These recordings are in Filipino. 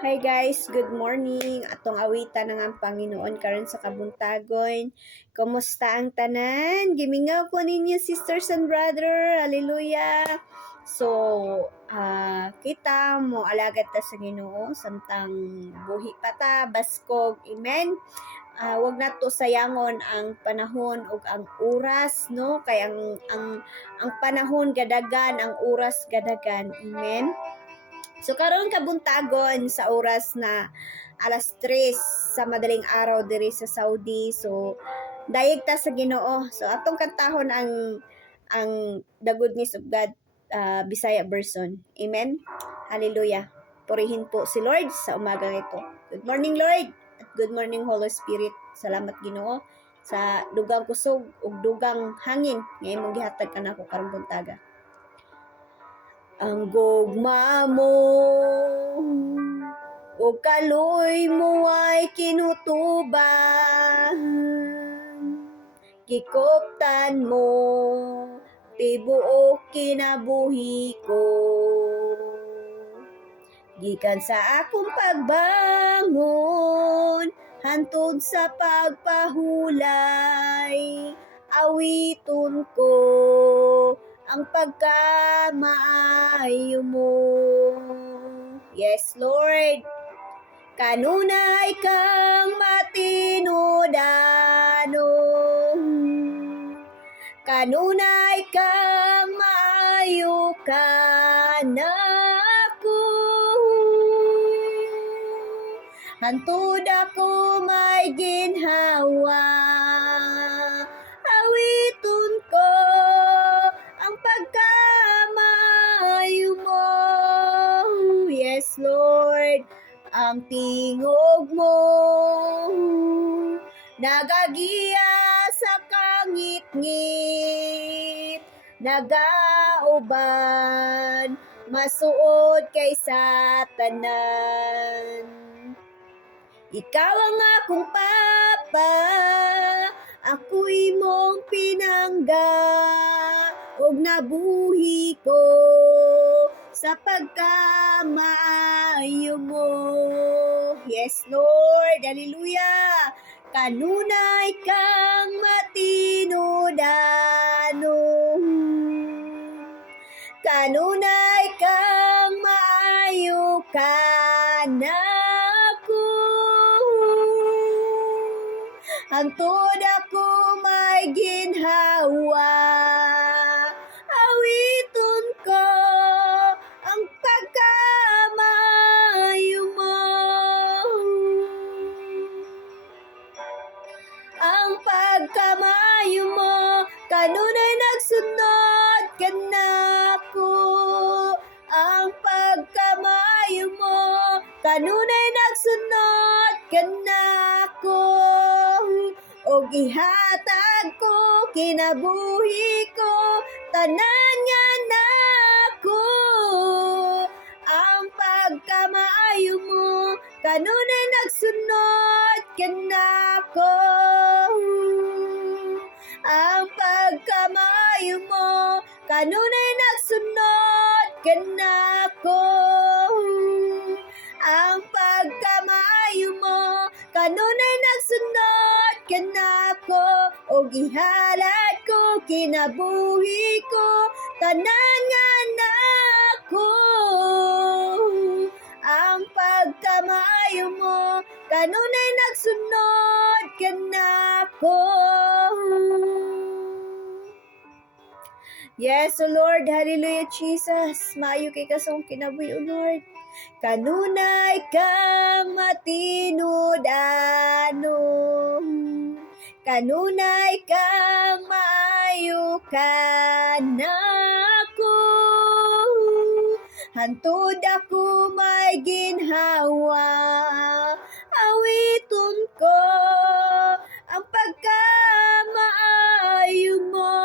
Hi guys, good morning. Atong awitan ng ang Panginoon karon sa kabuntagon. Kumusta ang tanan? Gimingaw ko ninyo sisters and brother. Hallelujah. So, kita mo alagad ta sa Ginoo samtang buhi pa ta baskog. Amen. Wag na to sayangon ang panahon ug ang oras, no? Kay ang panahon gadagan, ang oras gadagan. Amen. So karon kabuntagon sa oras na alas 3 sa madaling araw diri sa Saudi. So dayeg ta sa Ginoo. So atong kantahon ang The Good News of God Bisaya version. Amen. Hallelujah. Purihin po si Lord sa umagang ito. Good morning Lord at good morning Holy Spirit. Salamat Ginoo sa dugang kusog ug dugang hangin nga imong gihatag kanako karong buntaga. Ang gugma mo o kaloy mo ay kinutuban, gikoptan mo tibuok kinabuhi ko, gikan sa akong pagbangon hantod sa pagpahulay, awiton ko ang pagkamaayo mo. Yes, Lord. Kanunay kang matinudano. Kanunay kang maayo kanako. Hantud ako may ginhawa. Awiton ko ang pagkamayo mo. Yes, Lord. Ang tingog mo nagagiya sa kangit-ngit, nagauban masuod kay Satanan. Ikaw ang akong Papa, ako imong pinangga, ug nabuhi ko sa pagkamaayo mo. Yes, Lord. Hallelujah. Kanunay kang matinudano. Kanunay kang maayo kanako. Hantod ako may ginhawa. Awiton ko ang pagkamayo mo. Ang pagkamayo mo kanunay nagsunod kanako. Ang pagkamayo mo kanunay nagsunod kanako. Og ihatag ko kinabuhi ko tanan nga nako. Ang pagkamaayo mo kanunay nagsunod kanako. Ang pagkamaayo mo kanunay nagsunod kanako. Ang pagkamaayo mo kanunay nagsunod kanako. Og ihalad ko kinabuhi ko tanan nga nako. Ang pagkamaayo mo kanunay nagsunod kanako. Yes, O Lord. Hallelujah, Jesus. Maayo kay kasong kinabuhi, O Lord. Kanunay kang matinudano. Kanunay kang maayo kanako. Hantud ako may ginhawa. Awiton ko ang pagkamaayo mo.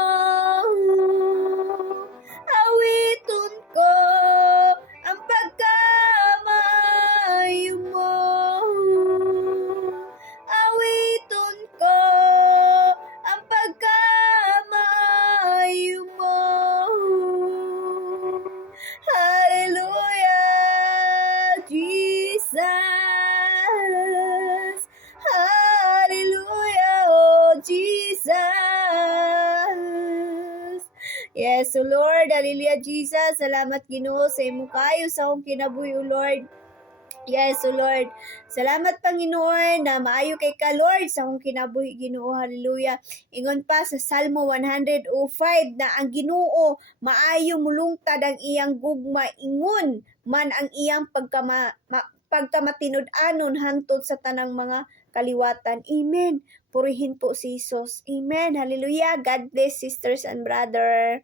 Awiton ko ang pagkamaayo mo. Awiton ko ang pagkamaayo mo. Hallelujah, Jesus. Yes, so Lord, hallelujah Jesus, salamat Ginoo sa imo kayo sa akong kinabuhi, O Lord. Yes, so Lord, salamat Panginoon na maayo kay ka Lord sa akong kinabuhi Ginoo, hallelujah. Ingon pa sa Salmo 105 na ang Ginoo maayo mulungtad ang iyang gugma, ingon man ang iyang pagkamatinud-anon hantod sa tanang mga kaliwatan. Amen. Purihin po si Jesus. Amen. Hallelujah. God bless sisters and brother.